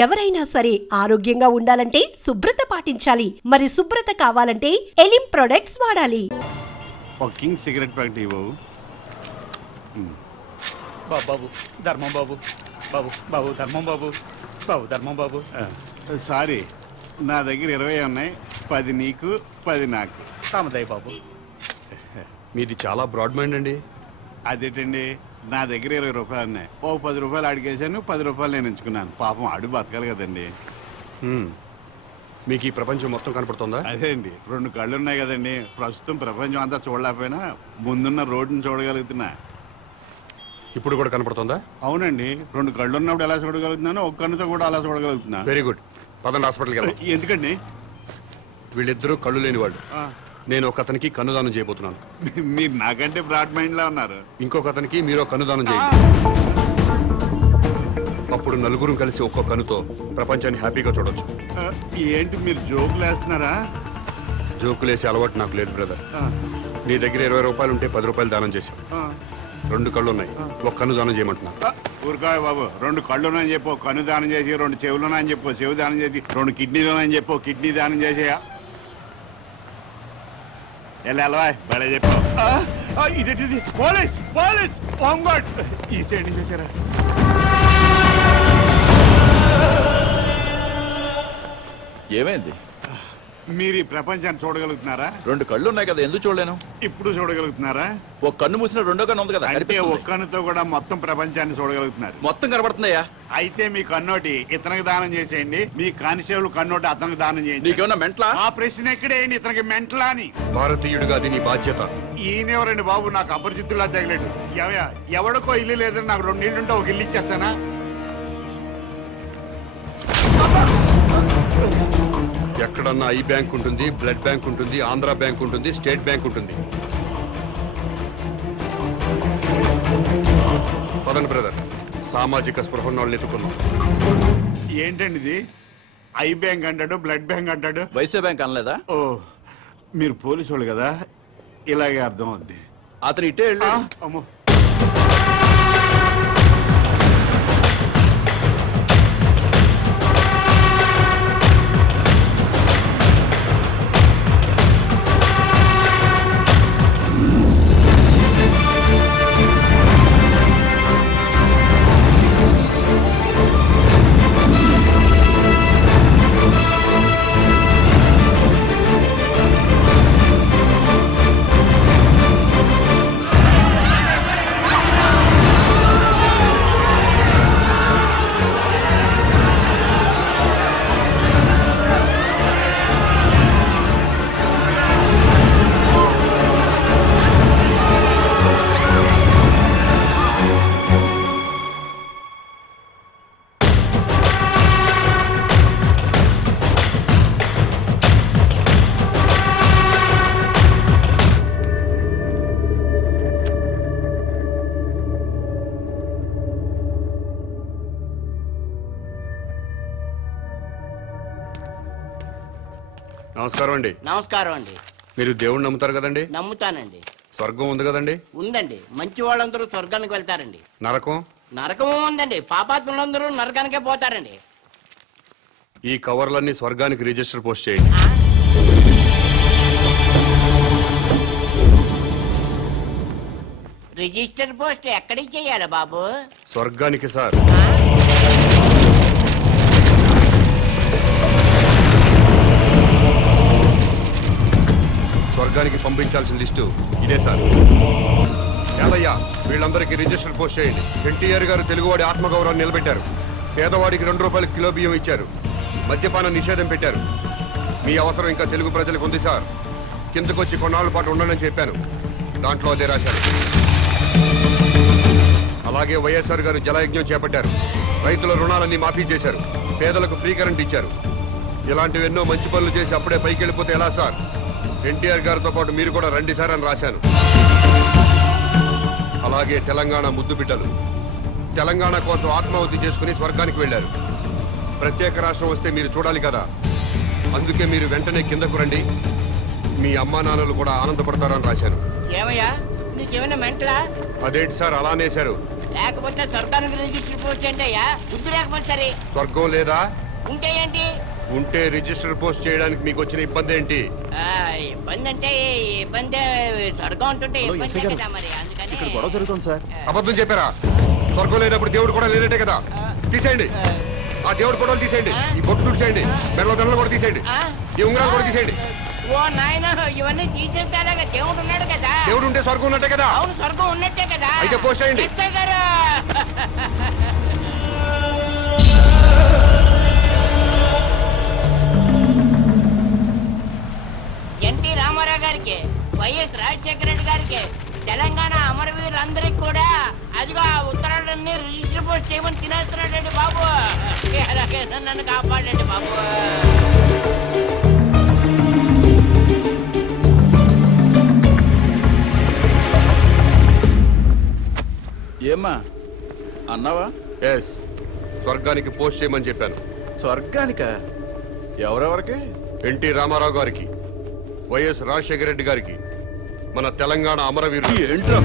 ఎవరైనా సరే ఆరోగ్యంగా ఉండాలంటే శుభ్రత పాటించాలి. మరి శుభ్రత కావాలంటే ఎలిం ప్రొడక్ట్స్ వాడాలి. ఒక కింగ్ సిగరెట్ ప్యాకెట్ ఇవ్వవు. బాబు ధర్మం బాబు, బాబు బాబు ధర్మం బాబు, బాబు ధర్మం బాబు. సారీ, నా దగ్గర 20 ఉన్నాయి. 10 నీకు, 10 నాకు. రామదయ్య బాబు. మీది చాలా బ్రాడ్ మైండ్ అండి. అదేంటండి, నా దగ్గర 20 రూపాయలు ఉన్నాయి. ఓ 10 రూపాయలు అడిగేశాను, 10 రూపాయలు నేను ఎంచుకున్నాను. పాపం అడుగు బతకాలి కదండి. మీకు ఈ ప్రపంచం మొత్తం కనపడుతుందా? అదే అండి, 2 కళ్ళు ఉన్నాయి కదండి. ప్రస్తుతం ప్రపంచం అంతా చూడలేకపోయినా ముందున్న రోడ్డును చూడగలుగుతున్నా. ఇప్పుడు కూడా కనపడుతుందా? అవునండి, 2 కళ్ళు ఉన్నప్పుడు ఎలా చూడగలుగుతున్నానో ఒక కన్నుతో కూడా అలా చూడగలుగుతున్నా. Very good. పదండి హాస్పిటల్కి వెళ్దాం. ఎందుకండి? వీళ్ళిద్దరూ కళ్ళు లేని వాళ్ళు. నేను ఒక అతనికి కన్నుదానం చేయబోతున్నాను. మీరు నాకంటే బ్రాడ్ మైండ్ లా ఉన్నారు. ఇంకొక అతనికి మీరు కన్నుదానం చేయండి. అప్పుడు నలుగురు కలిసి ఒక్కో కన్నుతో ప్రపంచాన్ని హ్యాపీగా చూడొచ్చు. ఏంటి మీరు జోకులు వేస్తున్నారా? జోకులేసే అలవాటు నాకు లేదు బ్రదర్. నీ దగ్గర 20 రూపాయలు ఉంటే 10 రూపాయలు దానం చేశాను. 2 కళ్ళు ఉన్నాయి, ఒక కన్ను దానం చేయమంటున్నా. ఊరుకాయ బాబు, 2 కళ్ళు ఉన్నాయని చెప్పు కన్ను దానం చేసి, 2 చెవులు ఉన్నాయని చెప్పు చెవు దానం చేసి, 2 కిడ్నీలు ఉన్నాయని చెప్పు కిడ్నీ దానం చేసేయా. ఎలా బయట చెప్పు. ఇదేంటిది? పోలీస్ పోలీస్ ఓంగాడ్ ఈ సైడ్ నుంచి వచ్చారా? ఏమైంది? మీరు ఈ ప్రపంచాన్ని చూడగలుగుతున్నారా? 2 కళ్ళు ఉన్నాయి కదా, ఎందుకు చూడలేను? ఇప్పుడు చూడగలుగుతున్నారా? ఒక కన్ను మూసిన రెండో కన్ను ఉంది కదా, అంటే ఒక్క కన్నుతో కూడా మొత్తం ప్రపంచాన్ని చూడగలుగుతున్నారు. మొత్తం కనబడుతుందయ్యా. అయితే మీ కన్నోటి ఇతనికి దానం చేసేయండి, మీ కానిస్టేబుల్ కన్నోటి అతనికి దానం చేయండి. నీకేమన్నా మెంట్లా? ఆ ప్రశ్న ఎక్కడేయండి, ఇతనికి మెంట్లా అని. భారతీయుడిగా అది నీ బాధ్యత. ఈయనెవరండి బాబు, నాకు అపరిచితుల్లా తగిలేడు. ఎవడికో ఇల్లు లేదని నాకు 2 ఇళ్ళుంటే ఒక ఇల్లు ఇచ్చేస్తానా? ఎక్కడన్నా ఐ బ్యాంక్ ఉంటుంది, బ్లడ్ బ్యాంక్ ఉంటుంది, ఆంధ్ర బ్యాంక్ ఉంటుంది, స్టేట్ బ్యాంక్ ఉంటుంది. పదండి బ్రదర్, సామాజిక స్పృహ వాళ్ళని ఎత్తుకున్నాం. ఏంటండి ఇది? ఐ బ్యాంక్ అంటాడు, బ్లడ్ బ్యాంక్ అంటాడు. వైసే బ్యాంక్ అనలేదా? ఓ, మీరు పోలీసు వాళ్ళు కదా, ఇలాగే అర్థం అవుద్ది. అతను ఇటే వెళ్ళా. అమ్మో, నమస్కారం అండి. నమస్కారం అండి. మీరు దేవుణ్ణి నమ్ముతారు కదండి? నమ్ముతానండి. స్వర్గం ఉంది కదండి? ఉందండి. మంచి వాళ్ళందరూ స్వర్గానికి వెళ్తారండి. నరకం? నరకము ఉందండి. పాపాత్ములందరూ నరకానికే పోతారండి. ఈ కవర్లన్నీ స్వర్గానికి రిజిస్టర్ పోస్ట్ చేయండి. రిజిస్టర్ పోస్ట్ ఎక్కడికి చేయాలి బాబు? స్వర్గానికి సార్. స్వర్గానికి పంపించాల్సిన లిస్టు ఇదే సార్. యాదయ్యా, వీళ్ళందరికీ రిజిస్టర్ పోస్ట్ చేయండి. ఎన్టీఆర్ గారు తెలుగువాడి ఆత్మగౌరవాన్ని నిలబెట్టారు. పేదవాడికి 2 రూపాయలు కిలో బియ్యం ఇచ్చారు. మద్యపాన నిషేధం పెట్టారు. మీ అవసరం ఇంకా తెలుగు ప్రజలకు ఉంది సార్. కిందకొచ్చి కొన్నాళ్ళ పాటు ఉండనని చెప్పాను, దాంట్లో అదే రాశారు. అలాగే వైఎస్ఆర్ గారు జలయజ్ఞం చేపట్టారు. రైతుల రుణాలన్నీ మాఫీ చేశారు. పేదలకు ఫ్రీ కరెంట్ ఇచ్చారు. ఇలాంటివి ఎన్నో మంచి పనులు చేసి అప్పుడే పైకి వెళ్ళిపోతే ఎలా సార్? ఎన్టీఆర్ గారితో పాటు మీరు కూడా రండి సార్ అని రాశాను. అలాగే తెలంగాణ ముద్దు బిడ్డలు తెలంగాణ కోసం ఆత్మాహుతి చేసుకుని స్వర్గానికి వెళ్లారు. ప్రత్యేక రాష్ట్రం వస్తే మీరు చూడాలి కదా, అందుకే మీరు వెంటనే కిందకు రండి. మీ అమ్మా నాన్నలు కూడా ఆనందపడతారని రాశాను. ఏమయ్యా, నీకేమైనా మెంటలా? అదేంటి సార్ అలానేశారు? లేకపోతే స్వర్గానికి రిజిస్టర్ పోస్ట్ ఏంటి అయ్యా? బుద్ధి లేకపోతే సరే. స్వర్గం లేదా? ఉంటే ఏంటి? ఉంటే రిజిస్టర్ పోస్ట్ చేయడానికి మీకు వచ్చిన ఇబ్బంది ఏంటి? ఇబ్బంది అంటే ఇబ్బంది, స్వర్గం ఉంటుంటే ఇబ్బంది కదా మరి, అందుకని ఇక్కడ గొడవ జరుగుతుంది సార్. అబద్ధం చెప్పారా? స్వర్గం లేనప్పుడు దేవుడు కూడా లేనట్టే కదా. తీసేయండి ఆ దేవుడు కూడా తీసేయండి. ఈ బొట్టు తుడిచేయండి, మెడలో దండలు కూడా తీసేయండి, ఈ ఉంగరాలు కూడా తీసేయండి. ఓ నాయన, ఇవన్నీ తీసేస్తారా? దేవుడు ఉన్నాడు కదా. దేవుడు ఉంటే స్వర్గం ఉన్నట్టే కదా. అవును, స్వర్గం ఉన్నట్టే కదా. అయితే పోస్ట్ చేయండి. ఎస్ఐ గారు, ఎన్టీ రామారావు గారికి, వైఎస్ రాజశేఖర రెడ్డి గారికి, తెలంగాణ అమరవీరులందరికీ కూడా అదిగో ఆ ఉత్తరాలన్నీ రిజిస్టర్ పోస్ట్ చేయమని తినేస్తున్నాడండి బాబు. అలాగే నన్ను కాపాడండి బాబు. ఏమ్మా అన్నావా? ఎస్, స్వర్గానికి పోస్ట్ చేయమని చెప్పాను. స్వర్గానిక? ఎవరెవరికి? ఎన్టీ రామారావు గారికి, వైఎస్ రాజశేఖర రెడ్డి గారికి, మన తెలంగాణ అమరవీరులు. ఏంట్రా